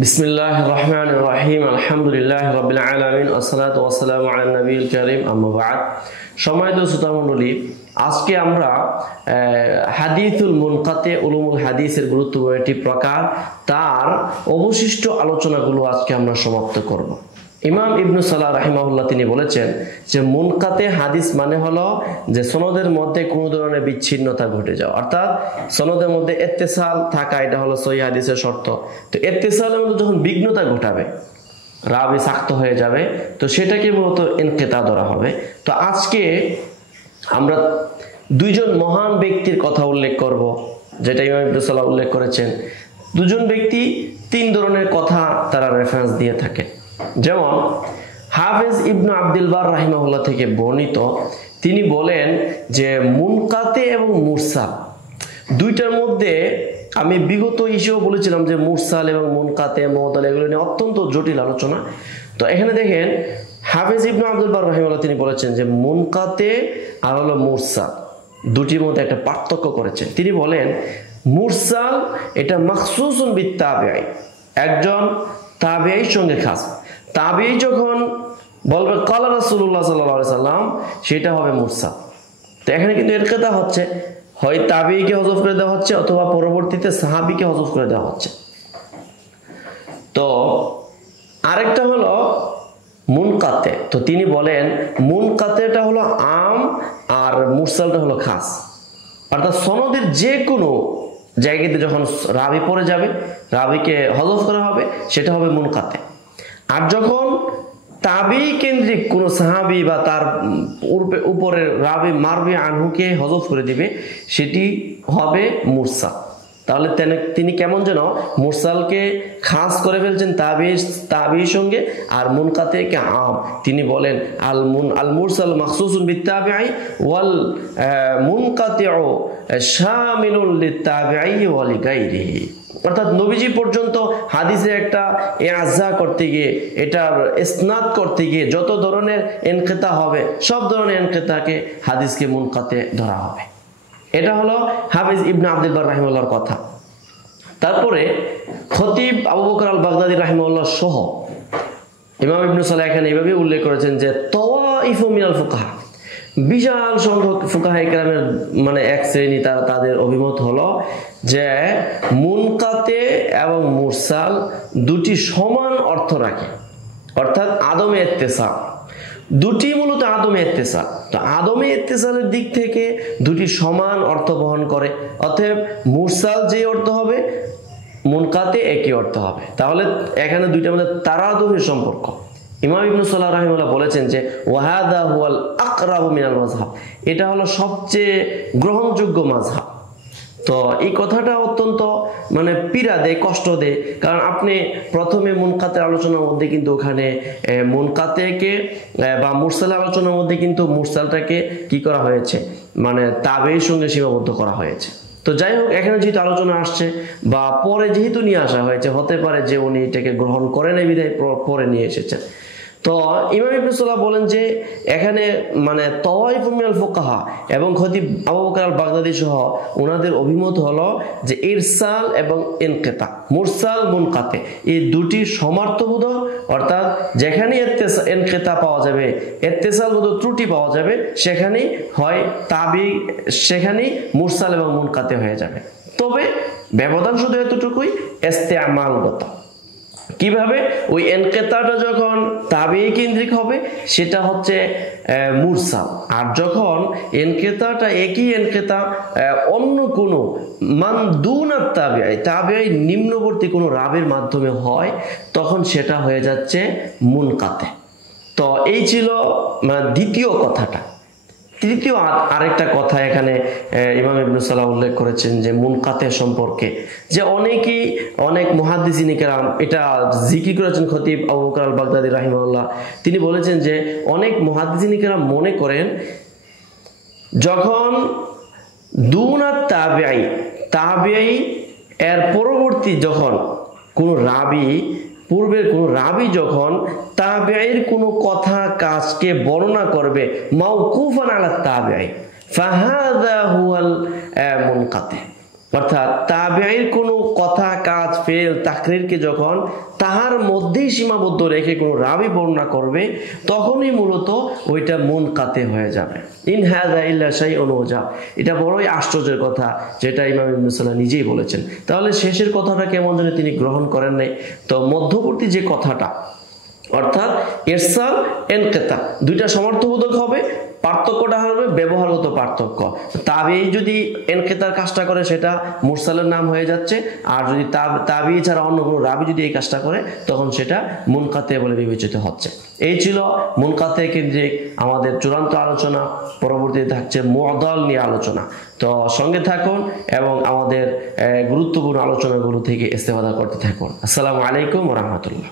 বিসমিল্লাহির রহমানির রহিম আলহামদুলিল্লাহি রাব্বিল আলামিন ওয়াসসালাতু ওয়াসসালামু আলা নবিয়িল কারীম আম্মা বা'দ। সম্মানিত শ্রোতামণ্ডলী, আজকে আমরা হাদিসুল মুনকাতি উলুমুল হাদিসের গুরুত্বপূর্ণ একটি প্রকার তার অবশিষ্ট আলোচনাগুলো আজকে আমরা সমাপ্ত করব। ইমাম ইবনু সালাহ রাহিমাহুল্লাহ তিনি বলেছেন যে মুনকাতে হাদিস মানে হলো যে সনদের মধ্যে কোনো ধরনের বিচ্ছিন্নতা ঘটে যাওয়া, অর্থাৎ সনদের মধ্যে ইত্তেসাল থাকা, এটা হলো সহিহ হাদিসের শর্ত। তো ইত্তেসালের মধ্যে যখন বিঘ্নতা ঘটাবে, রাবি সাক্ত হয়ে যাবে, তো সেটাকে মূলত ইনকিতা ধরা হবে। তো আজকে আমরা দুইজন মহান ব্যক্তির কথা উল্লেখ করব, যেটা ইমাম ইবনু সালাহ উল্লেখ করেছেন। দুজন ব্যক্তি তিন ধরনের কথা তারা রেফারেন্স দিয়ে থাকে। যেমন হাফেজ ইবনু আব্দুল বার রাহিমাহুল্লাহ থেকে বর্ণিত, তিনি বলেন যে মুনকাতে এবং মুরসাল দুইটার মধ্যে, আমি বিগত ইস্যুও বলেছিলাম যে মুরসাল এবং মুনকাতে মুতাল এগুলো নিয়ে অত্যন্ত জটিল আলোচনা। তো এখানে দেখেন হাফেজ ইবনু আব্দুল বার রাহিমাহুল্লাহ তিনি বলেছেন যে মুনকাতে আর হলো মুরসাল দুটির মধ্যে একটা পার্থক্য করেছেন। তিনি বলেন মুরসাল এটা মাখসুসুন বিত্তাবিঈ, একজন তাবিঈর সঙ্গে খাস। তাবিঈ যখন বলবে ক্বালা রাসূলুল্লাহ সাল্লাল্লাহু আলাইহি সাল্লাম, সেটা হবে মুরসাল। তো এখানে কিন্তু ইনকিতা হচ্ছে, হয় তাবিঈকে হযফ করে দেওয়া হচ্ছে অথবা পরবর্তীতে সাহাবীকে হযফ করে দেওয়া হচ্ছে। তো আরেকটা হলো মুনকাতে। তো তিনি বলেন মুনকাতেটা হলো আম আর মুরসালটা হলো খাস, অর্থাৎ সনদের যে কোনো জায়গাতে যখন রাবি পড়ে যাবে, রাবিকে হযফ করা হবে, সেটা হবে মুনকাতে। আর যখন তাবি কেন্দ্রিক কোন সাহাবী বা তার উপরের রাবি মারবি আনহুকে হযফ করে দিবে, সেটি হবে মুরসাল। তাহলে তিনি কেমন যেন মুরসালকে খাস করে ফেলছেন তাবির সঙ্গে, আর মুনকাতেকে আম। তিনি বলেন আল মুরসাল মাখসুসুন বিত্তাবিঈ ওয়াল মুনকাতিউ শামিলুন লিত্তাবিঈ ওয়া লিগাইরিহি। অর্থাৎ নবীজি পর্যন্ত হাদিসে একটা ইআযা করতে গিয়ে, এটার ইসনাদ করতে গিয়ে যত ধরনের ইনকিতা হবে, সব ধরনের ইনকিতাকে হাদিসকে মুনকাতে ধরা হবে। এটা হলো হাফেজ ইবনে আব্দুল বার রাহিমাহুল্লাহর কথা। তারপরে খতিব আবু বকর আল বাগদাদী রাহিমাহুল্লাহ সহ ইমাম ইবনু সালাহ এখানে এইভাবে উল্লেখ করেছেন যে তাওয়াইফু মিনাল ফুকাহা, বিশাল সংখ্যক ফুকাহায়ে কেরামের মানে এক শ্রেণী তাদের অভিমত হলো যে মুনকাতে এবং মুরসাল দুটি সমান অর্থ রাখে, অর্থাৎ আদমে ইত্তেসাল দুটি মূলত আদমে ইত্তেসাল। তো আদমে ইত্তেসালের দিক থেকে দুটি সমান অর্থ বহন করে, অতএব মুরসাল যে অর্থ হবে মুনকাতে একই অর্থ হবে। তাহলে এখানে দুইটার মধ্যে তারাদুফের সম্পর্ক। ইমাম ইবনু সালাহ রাহিমাহুল্লাহ বলেছেন যে ওয়াহাদা হুয়াল আকরাবু মিনাল মাযহাব, এটা হলো সবচেয়ে গ্রহণযোগ্য মাযহাব। তো এই কথাটা অত্যন্ত মানে পীড়া দেয়, কষ্ট দেয়, কারণ আপনি প্রথমে মুনকাতের আলোচনার মধ্যে কিন্তু ওখানে মুনকাতেকে বা মুরসালের আলোচনার মধ্যে কিন্তু মুরসালটাকে কি করা হয়েছে, মানে তাবেঈর সঙ্গে সীমাবদ্ধ করা হয়েছে। তো যাই হোক, এখানে যেহেতু আলোচনা আসছে বা পরে যেহেতু নিয়ে আসা হয়েছে, হতে পারে যে উনি এটাকে গ্রহণ করেন এই বিধায় পরে নিয়ে এসেছেন। তো ইমাম ইবনে সালাহ বলেন যে এখানে মানে তাওয়াইফু মিনাল ফুকাহা এবং খতিব আবু বকর আল বাগদাদী সহ ওনাদের অভিমত হলো যে ইরসাল এবং ইনকিতা, মুরসাল মুনকাতে এই দুটি সমার্থবোধ, অর্থাৎ যেখানে ইনকিতা পাওয়া যাবে, ইত্তেসালগত ত্রুটি পাওয়া যাবে, সেখানেই হয় তাবি, সেখানেই মুরসাল এবং মুনকাতে হয়ে যাবে। তবে ব্যবধান শুধু এতটুকুই, ইস্তেমালগত। কিভাবে? ওই ইনকিতাটা যখন তাবিঈ কেন্দ্রিক হবে সেটা হচ্ছে মুরসাল, আর যখন ইনকিতাটা একই ইনকিতা অন্য কোনো মান দুনাত তাবিঈ, তাবিঈ নিম্নবর্তী কোনো রাবির মাধ্যমে হয়, তখন সেটা হয়ে যাচ্ছে মুনকাতে। তো এই ছিল মানে দ্বিতীয় কথাটা। তৃতীয় আরেকটা কথা এখানে ইমাম ইবনু সালাহ উল্লেখ করেছেন যে মুনকাতে সম্পর্কে, যে অনেক মুহাদ্দিসিন কেরাম এটা জিকির করেছেন। খতিব আবু বকর আল বাগদাদী রাহিমাহুল্লাহ তিনি বলেছেন যে অনেক মুহাদ্দিসিন কেরাম মনে করেন যখন দুনাত তাবিঈ এর পরবর্তী যখন কোন রাবি, পূর্বের কোন রাবি যখন তাবিঈর কোন কথা কাজকে বর্ণনা করবে মাওকুফান আলা তাবিঈ, ফাহাযা হুয়াল মুনকাতি, অর্থাৎ তাবেঈর কোনো কথা, কাজ, ফেল, তাকরীরকে যখন তাহার মধ্যেই সীমাবদ্ধ রেখে কোনো রাবি বর্ণনা করবে, তখনই মূলত ওইটা মুনকাতে হয়ে যাবে। ইন হাযা ইল্লা শাইউন উজাব, এটা বড়ই আশ্চর্যের কথা, যেটা ইমাম ইবনে সালাহ নিজেই বলেছেন। তাহলে শেষের কথাটা কেমন যেন তিনি গ্রহণ করেন নাই। তো মধ্যবর্তী যে কথাটা, অর্থাৎ ইরসাল, ইনকিতা, দুইটা সমর্থবোধক হবে। পার্থক্যটা হবে ব্যবহারগত পার্থক্য। তাবেঈ যদি ইনকিতার কাজটা করে সেটা মুরসালের নাম হয়ে যাচ্ছে, আর যদি তাবেঈ ছাড়া অন্য কোনো রাবি যদি এই কাজটা করে তখন সেটা মুনকাতে বলে বিবেচিত হচ্ছে। এই ছিল মুনকাতে কেন্দ্রিক আমাদের চূড়ান্ত আলোচনা। পরবর্তীতে থাকছে মুআদাল নিয়ে আলোচনা। তো সঙ্গে থাকুন এবং আমাদের গুরুত্বপূর্ণ আলোচনাগুলো থেকে ইস্তেফাদা করতে থাকুন। আসসালামু আলাইকুম ওয়া রাহমাতুল্লাহ।